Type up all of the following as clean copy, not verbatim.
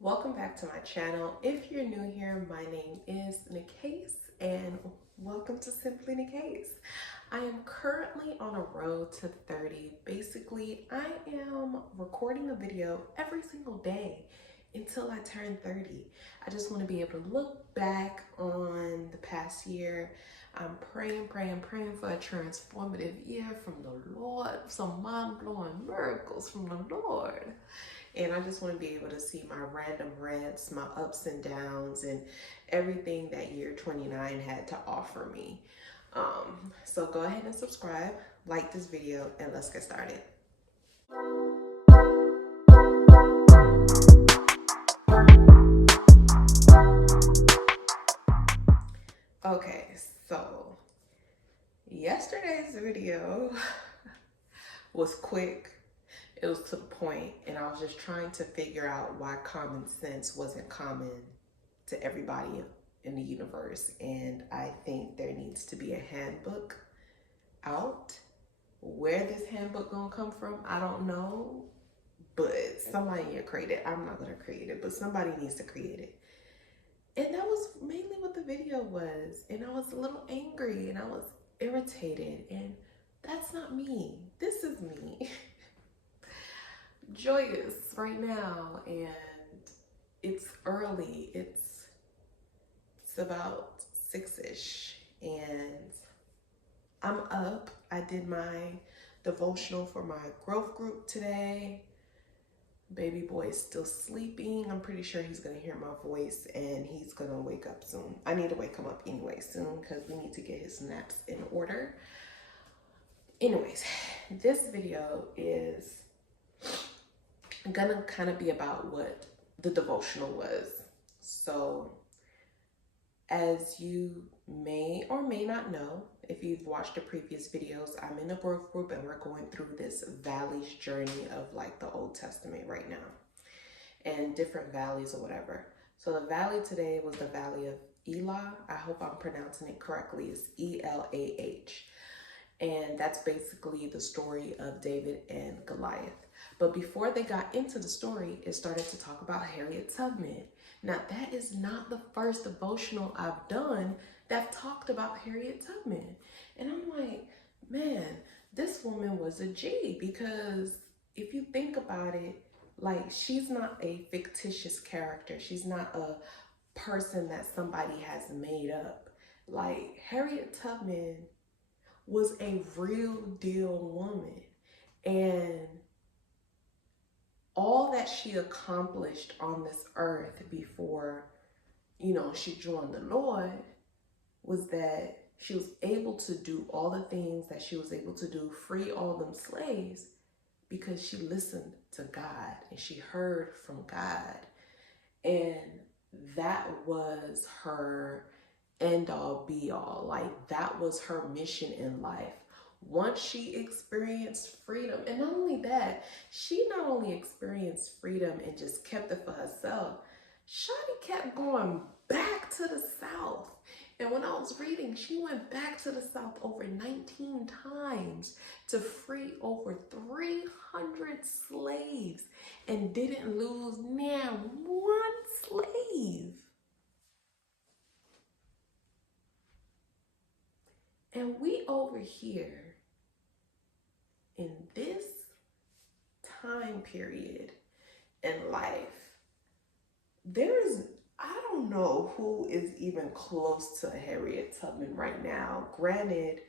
Welcome back to my channel. If you're new here, my name is Nikase and welcome to Simply Nikase. I am currently on a road to 30. Basically, I am recording a video every single day until I turn 30. I just want to be able to look back on the past year. I'm praying for a transformative year from the Lord, some mind-blowing miracles from the Lord. And I just want to be able to see my random rants, my ups and downs, and everything that year 29 had to offer me. So go ahead and subscribe, like this video, and let's get started. Okay, so yesterday's video was quick. It was to the point, and I was just trying to figure out why common sense wasn't common to everybody in the universe. And I think there needs to be a handbook out. Where this handbook gonna come from, I don't know, but somebody need to create it. I'm not gonna create it, but somebody needs to create it. And that was mainly what the video was. And I was a little angry and I was irritated, and that's not me. This is me. Joyous right now, and it's early. It's about 6-ish, and I'm up. I did my devotional for my growth group today. Baby boy is still sleeping. I'm pretty sure he's gonna hear my voice and he's gonna wake up soon. I need to wake him up anyway soon because we need to get his naps in order. Anyways, this video is gonna kind of be about what the devotional was. So as you may or may not know, if you've watched the previous videos, I'm in a growth group and we're going through this valleys journey of like the Old Testament right now and different valleys or whatever. So the valley today was the valley of Elah. I hope I'm pronouncing it correctly. It's E-L-A-H. And that's basically the story of David and Goliath. But before they got into the story, it started to talk about Harriet Tubman. Now, that is not the first devotional I've done that talked about Harriet Tubman. And I'm like, man, this woman was a G, because if you think about it, like, she's not a fictitious character. She's not a person that somebody has made up. Like, Harriet Tubman was a real deal woman, and all that she accomplished on this earth before, she joined the Lord was that she was able to do all the things that she was able to do, free all them slaves, because she listened to God and she heard from God. And that was her end all be all. Like, that was her mission in life. Once she experienced freedom, and not only that, she not only experienced freedom and just kept it for herself, Shawty kept going back to the South. And when I was reading, she went back to the South over 19 times to free over 300 slaves and didn't lose now one slave. And we over here in this time period in life, I don't know who is even close to Harriet Tubman right now. Granted,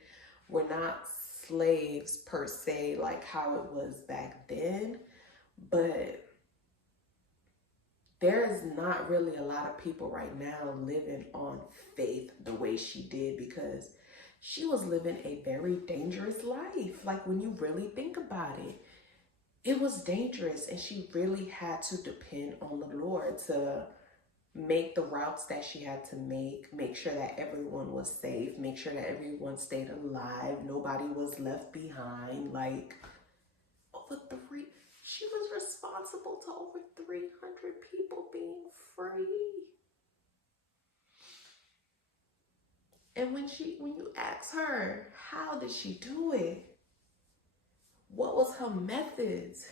we're not slaves per se, like how it was back then, but there is not really a lot of people right now living on faith the way she did, because she was living a very dangerous life. Like, when you really think about it, it was dangerous, and she really had to depend on the Lord to make the routes that she had to make sure that everyone was safe, make sure that everyone stayed alive, nobody was left behind. Like, she was responsible to over 300 people being free. And when you ask her, how did she do it? What was her methods?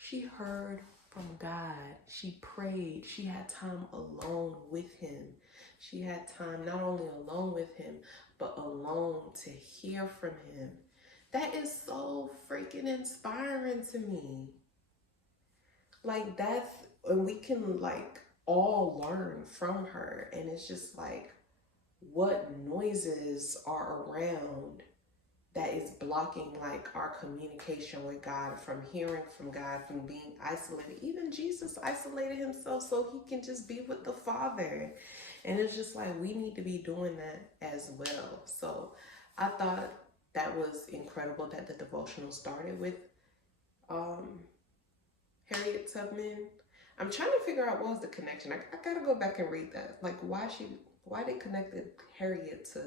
She heard from God. She prayed. She had time alone with him. She had time not only alone with him, but alone to hear from him. That is so freaking inspiring to me. Like, that's, and we can like all learn from her. And it's just like, what noises are around that is blocking like our communication with God, from hearing from God, from being isolated. Even Jesus isolated himself so he can just be with the Father. And it's just like, we need to be doing that as well. So I thought that was incredible that the devotional started with Harriet Tubman. I'm trying to figure out what was the connection. I gotta go back and read that. Like, why they connected Harriet to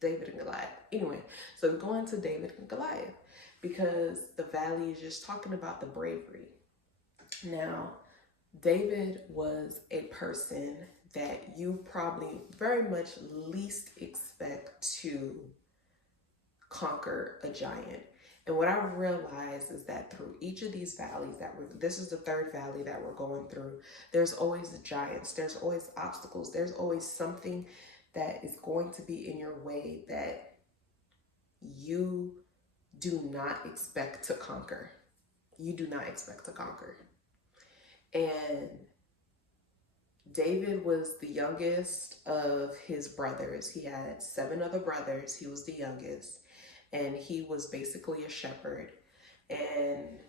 David and Goliath. Anyway, so we're going to David and Goliath because the valley is just talking about the bravery. Now, David was a person that you probably very much least expect to conquer a giant. And what I've realized is that through each of these valleys this is the third valley that we're going through, there's always the giants, there's always obstacles, there's always something that is going to be in your way that you do not expect to conquer. You do not expect to conquer. And David was the youngest of his brothers. He had 7 other brothers. He was the youngest. And he was basically a shepherd. And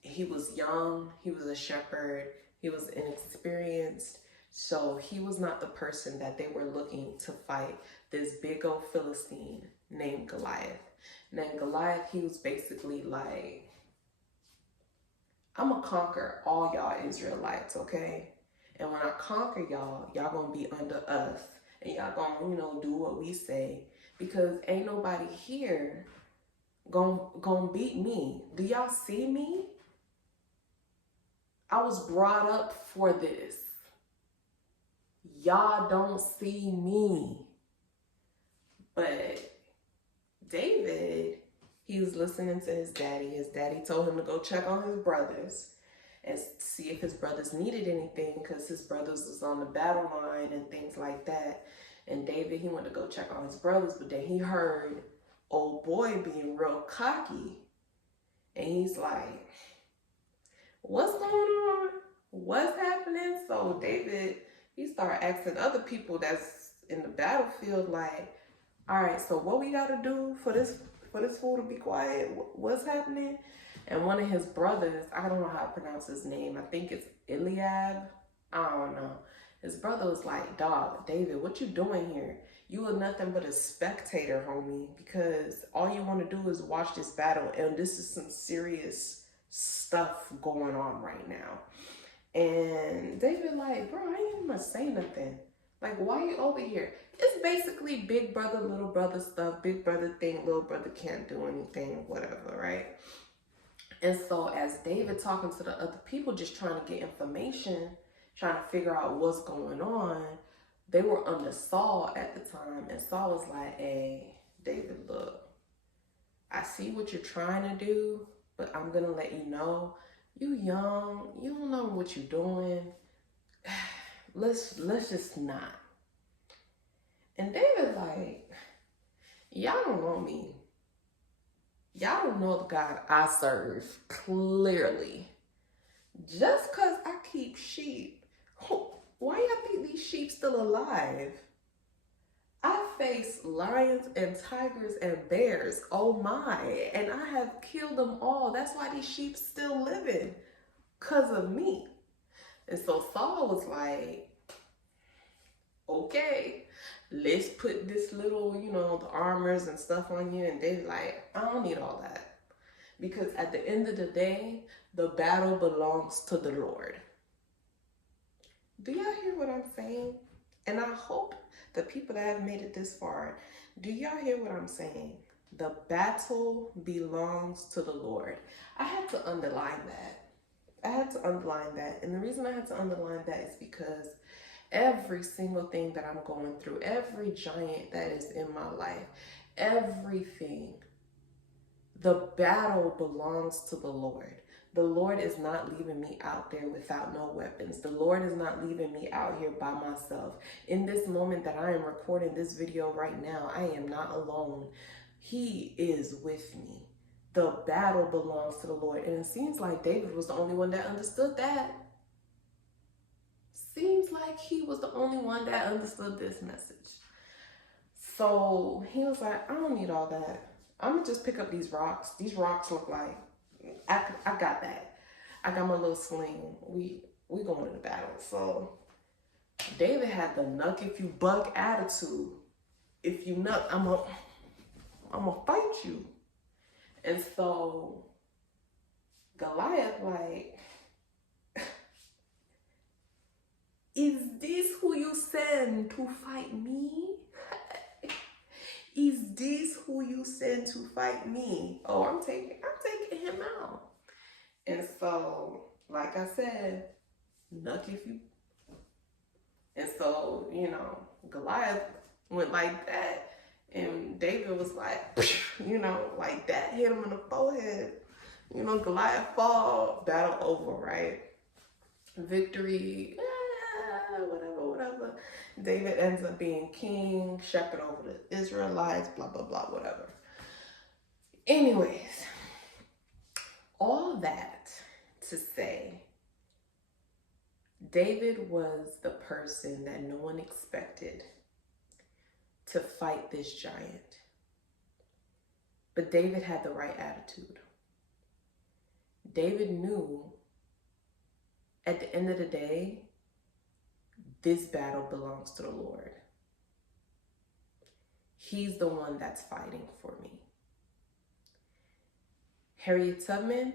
he was young. He was a shepherd. He was inexperienced. So he was not the person that they were looking to fight this big old Philistine named Goliath. Now Goliath, he was basically like, I'm gonna conquer all y'all Israelites, okay? And when I conquer y'all, y'all gonna be under us. And y'all gonna, do what we say. Because ain't nobody here gonna beat me. Do y'all see me? I was brought up for this. Y'all don't see me. But David, he was listening to his daddy. His daddy told him to go check on his brothers and see if his brothers needed anything, because his brothers was on the battle line and things like that. And David, he went to go check on his brothers, but then he heard old boy being real cocky. And he's like, what's going on? What's happening? So David, he started asking other people that's in the battlefield, like, all right, so what we got to do for this fool to be quiet? What's happening? And one of his brothers, I don't know how to pronounce his name. I think it's Eliab. I don't know. His brother was like, dog, David, what you doing here? You are nothing but a spectator, homie, because all you want to do is watch this battle. And this is some serious stuff going on right now. And David like, bro, I ain't even gonna say nothing. Like, why you over here? It's basically big brother, little brother stuff. Big brother think little brother can't do anything, whatever, right? And so as David talking to the other people, just trying to get information, trying to figure out what's going on, they were under Saul at the time. And Saul was like, hey, David, look, I see what you're trying to do, but I'm going to let you know, you young, you don't know what you're doing. Let's just not. And David like, y'all don't know me. Y'all don't know the God I serve, clearly. Just because I keep sheep, why y'all think these sheep still alive? I face lions and tigers and bears, oh my, and I have killed them all. That's why these sheep still living, because of me. And so Saul was like, okay, let's put this little, the armors and stuff on you. And David like, I don't need all that. Because at the end of the day, the battle belongs to the Lord. Do y'all hear what I'm saying? And I hope the people that have made it this far, do y'all hear what I'm saying? The battle belongs to the Lord. I had to underline that. And the reason I had to underline that is because every single thing that I'm going through, every giant that is in my life, everything, the battle belongs to the Lord. The Lord is not leaving me out there without no weapons. The Lord is not leaving me out here by myself. In this moment that I am recording this video right now, I am not alone. He is with me. The battle belongs to the Lord. And it seems like David was the only one that understood that. Seems like he was the only one that understood this message. So he was like, I don't need all that. I'm gonna just pick up these rocks. These rocks look like, I got that. I got my little sling. We going into battle. So David had the knuck if you buck attitude. If you nut, I'm gonna fight you. And so Goliath like, is this who you send to fight me? Is this who you send to fight me? Oh, I'm taking him out. And so, like I said, knuck if you. And so, you know, Goliath went like that. And David was like, you know, like that, hit him in the forehead. You know, Goliath fall, battle over, right? Victory, whatever. David ends up being king, shepherd over the Israelites, blah, blah, blah, whatever. Anyways, all that to say, David was the person that no one expected to fight this giant. But David had the right attitude. David knew at the end of the day, this battle belongs to the Lord. He's the one that's fighting for me. Harriet Tubman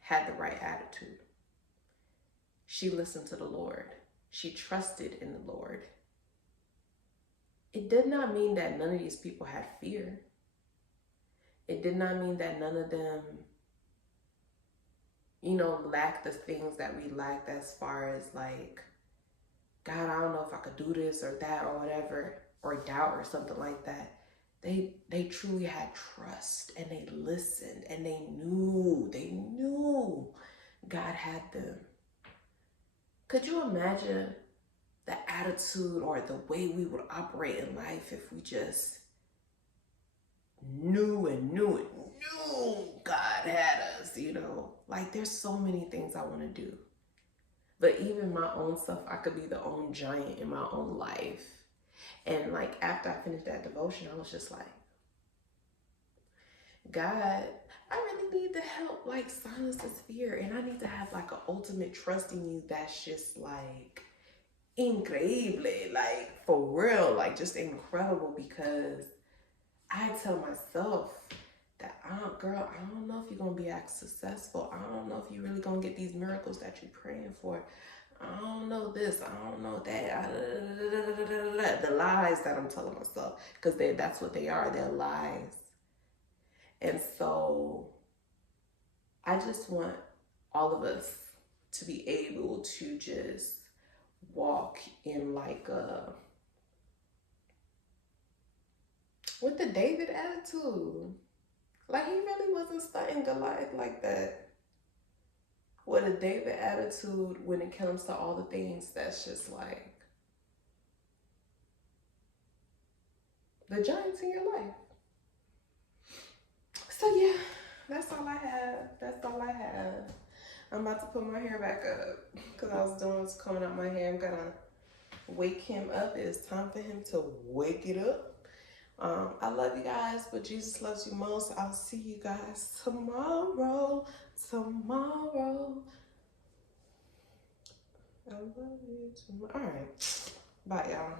had the right attitude. She listened to the Lord. She trusted in the Lord. It did not mean that none of these people had fear. It did not mean that none of them, you know, lacked the things that we lacked as far as like, God, I don't know if I could do this or that or whatever, or doubt or something like that. They truly had trust, and they listened, and they knew God had them. Could you imagine the attitude or the way we would operate in life if we just knew God had us, you know? Like, there's so many things I want to do. But even my own self, I could be the own giant in my own life. And like, after I finished that devotion, I was just like, God, I really need to help like silence this fear. And I need to have like an ultimate trust in you that's just like increíble, like for real, like just incredible. Because I tell myself that, girl, I don't know if you're going to be as successful. I don't know if you're really going to get these miracles that you're praying for. I don't know this. I don't know that. The lies that I'm telling myself, because that's what they are. They're lies. And so I just want all of us to be able to just walk in like with the David attitude. Like, he really wasn't stunting Goliath like that. With a David attitude when it comes to all the things that's just like the giants in your life. So yeah, that's all I have. I'm about to put my hair back up because I was doing this combing out my hair. I'm gonna wake him up. It's time for him to wake it up. I love you guys, but Jesus loves you most. I'll see you guys tomorrow. I love you tomorrow. All right. Bye, y'all.